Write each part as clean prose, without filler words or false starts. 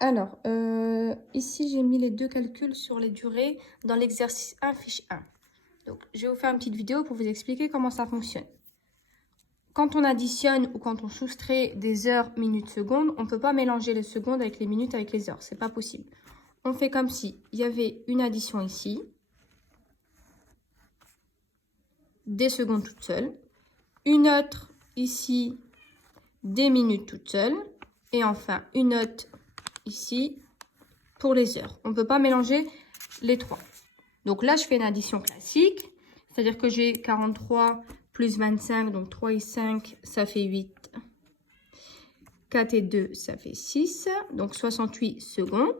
Alors, ici, j'ai mis les deux calculs sur les durées dans l'exercice 1, fiche 1. Donc, je vais vous faire une petite vidéo pour vous expliquer comment ça fonctionne. Quand on additionne ou quand on soustrait des heures, minutes, secondes, on ne peut pas mélanger les secondes avec les minutes avec les heures. C'est pas possible. On fait comme si il y avait une addition ici, des secondes toutes seules, une autre ici, des minutes toutes seules, et enfin une autre ici pour les heures. On ne peut pas mélanger les trois. Donc là, je fais une addition classique, c'est-à-dire que j'ai 43 plus 25, donc 3 et 5, ça fait 8. 4 et 2, ça fait 6, donc 68 secondes.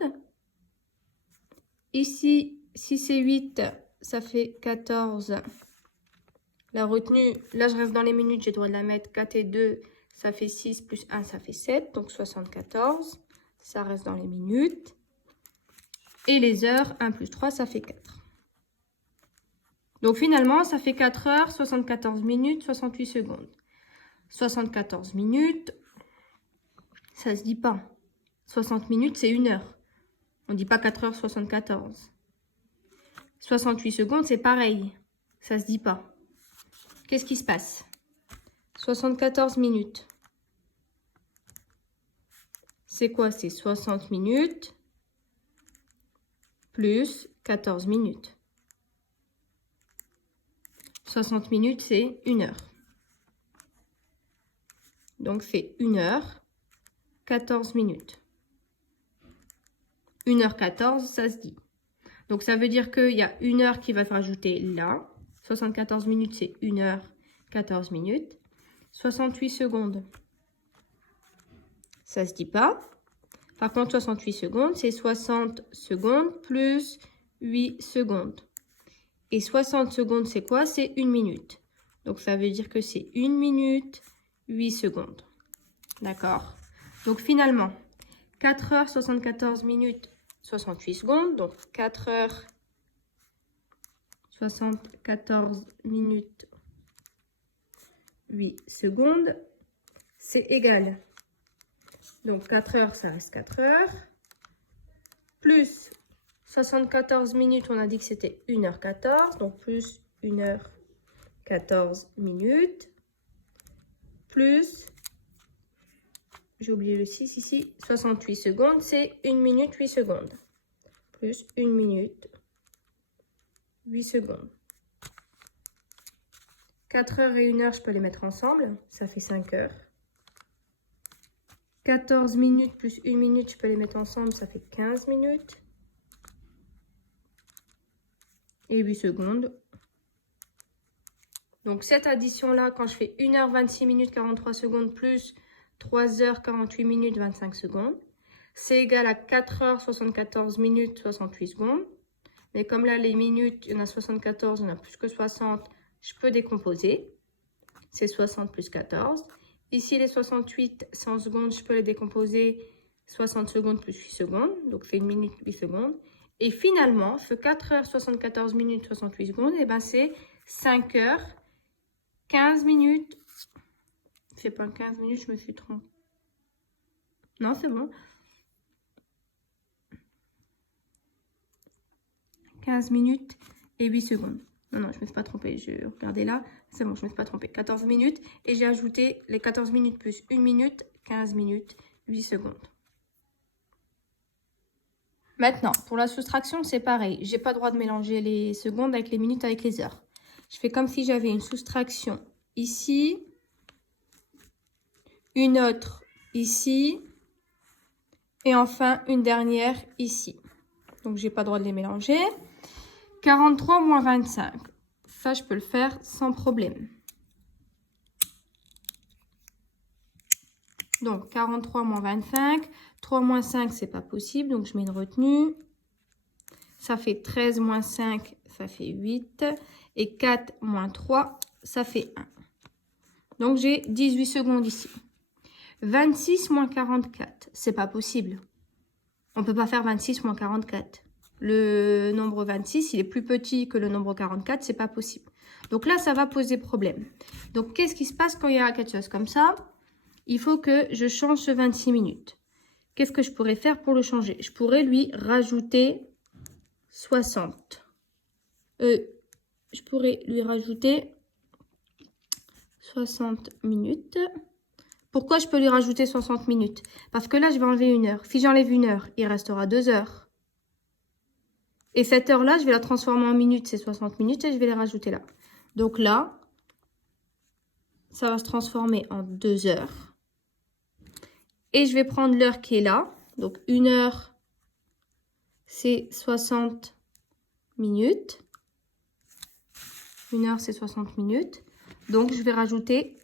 Ici, 6 et 8, ça fait 14. La retenue, là je reste dans les minutes, j'ai le droit de la mettre. 4 et 2, ça fait 6, plus 1, ça fait 7, donc 74. Ça reste dans les minutes. Et les heures, 1 plus 3, ça fait 4. Donc finalement, ça fait 4 heures, 74 minutes, 68 secondes. 74 minutes, ça se dit pas. 60 minutes, c'est 1 heure. On ne dit pas 4 heures 74. 68 secondes, c'est pareil. Ça se dit pas. Qu'est-ce qui se passe? 74 minutes. C'est quoi? C'est 60 minutes plus 14 minutes. 60 minutes, c'est 1 heure. Donc, c'est 1 heure, 14 minutes. 1 heure 14, ça se dit. Donc, ça veut dire qu'il y a 1 heure qui va se rajouter là. 74 minutes, c'est 1 heure, 14 minutes. 68 secondes, ça se dit pas. Par contre, 68 secondes, c'est 60 secondes plus 8 secondes. Et 60 secondes, c'est quoi? C'est 1 minute. Donc, ça veut dire que c'est 1 minute, 8 secondes. D'accord? Donc, finalement, 4 heures, 74 minutes, 68 secondes. Donc, 4 heures, 74 minutes, 8 secondes. C'est égal. Donc, 4 heures, ça reste 4 heures. Plus 74 minutes, on a dit que c'était 1 heure 14. Donc, plus 1 heure 14 minutes. Plus, j'ai oublié le 6 ici, 68 secondes, c'est 1 minute 8 secondes. Plus 1 minute 8 secondes. 4 heures et 1 heure, je peux les mettre ensemble, ça fait 5 heures. 14 minutes plus 1 minute, je peux les mettre ensemble, ça fait 15 minutes. Et 8 secondes. Donc cette addition-là, quand je fais 1 heure 26 minutes 43 secondes plus 3 heures 48 minutes 25 secondes, c'est égal à 4 heures 74 minutes 68 secondes. Mais comme là, les minutes, il y en a 74, il y en a plus que 60, je peux décomposer. C'est 60 plus 14. Ici, les 68, 100 secondes, je peux les décomposer. 60 secondes plus 8 secondes, donc c'est 1 minute 8 secondes. Et finalement, ce 4 heures 74 minutes 68 secondes, et ben c'est 5 heures 15 minutes. C'est pas 15 minutes, je me suis trompée. Non, c'est bon. 15 minutes et 8 secondes. Non, je ne me suis pas trompée. Je regardais là. C'est bon, je ne me suis pas trompée. 14 minutes. Et j'ai ajouté les 14 minutes plus 1 minute, 15 minutes, 8 secondes. Maintenant, pour la soustraction, c'est pareil. Je n'ai pas le droit de mélanger les secondes avec les minutes avec les heures. Je fais comme si j'avais une soustraction ici, une autre ici, et enfin une dernière ici. Donc, je n'ai pas le droit de les mélanger. 43 moins 25. Ça, je peux le faire sans problème. Donc, 43 moins 25. 3 moins 5, c'est pas possible. Donc, je mets une retenue. Ça fait 13 moins 5, ça fait 8. Et 4 moins 3, ça fait 1. Donc, j'ai 18 secondes ici. 26 moins 44, c'est pas possible. On ne peut pas faire 26 moins 44. Le nombre 26, il est plus petit que le nombre 44, c'est pas possible. Donc là, ça va poser problème. Donc, qu'est-ce qui se passe quand il y a quelque chose comme ça? Il faut que je change ce 26 minutes. qu'est-ce que je pourrais faire pour le changer? Je pourrais lui rajouter 60. Je pourrais lui rajouter 60 minutes. Pourquoi je peux lui rajouter 60 minutes? Parce que là, je vais enlever 1 heure. Si j'enlève 1 heure, il restera 2 heures. Et cette heure-là, je vais la transformer en minutes, c'est 60 minutes, et je vais les rajouter là. Donc là, ça va se transformer en 2 heures. Et je vais prendre l'heure qui est là. Donc 1 heure, c'est 60 minutes. 1 heure, c'est 60 minutes. Donc je vais rajouter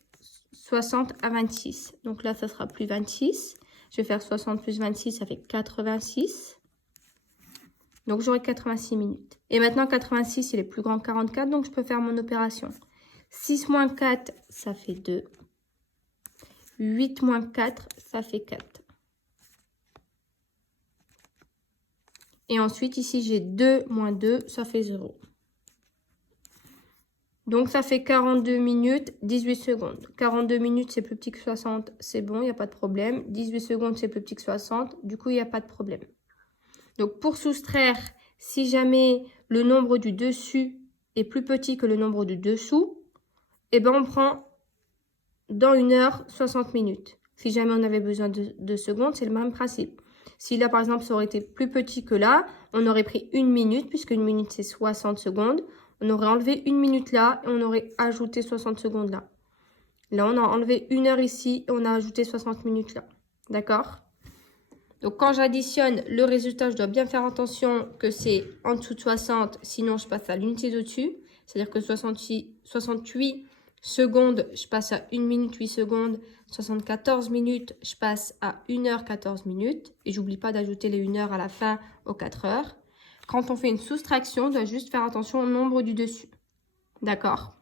60 à 26. Donc là, ça sera plus 26. Je vais faire 60 plus 26, ça fait 86. Donc j'aurai 86 minutes. Et maintenant, 86, il est plus grand que 44, donc je peux faire mon opération. 6 moins 4, ça fait 2. 8 moins 4, ça fait 4. Et ensuite, ici, j'ai 2 moins 2, ça fait 0. Donc, ça fait 42 minutes, 18 secondes. 42 minutes, c'est plus petit que 60, c'est bon, il n'y a pas de problème. 18 secondes, c'est plus petit que 60, du coup, il n'y a pas de problème. Donc, pour soustraire, si jamais le nombre du dessus est plus petit que le nombre du dessous, eh ben, on prend dans 1 heure 60 minutes. Si jamais on avait besoin de 2 secondes, c'est le même principe. Si là, par exemple, ça aurait été plus petit que là, on aurait pris 1 minute, puisque 1 minute, c'est 60 secondes. On aurait enlevé 1 minute là et on aurait ajouté 60 secondes là. Là, on a enlevé 1 heure ici et on a ajouté 60 minutes là. D'accord? Donc, quand j'additionne le résultat, je dois bien faire attention que c'est en dessous de 60, sinon je passe à l'unité d'au-dessus. C'est-à-dire que 68 secondes, je passe à 1 minute 8 secondes. 74 minutes, je passe à 1 heure 14 minutes. Et j'oublie pas d'ajouter les 1 heure à la fin aux 4 heures. Quand on fait une soustraction, on doit juste faire attention au nombre du dessus. D'accord?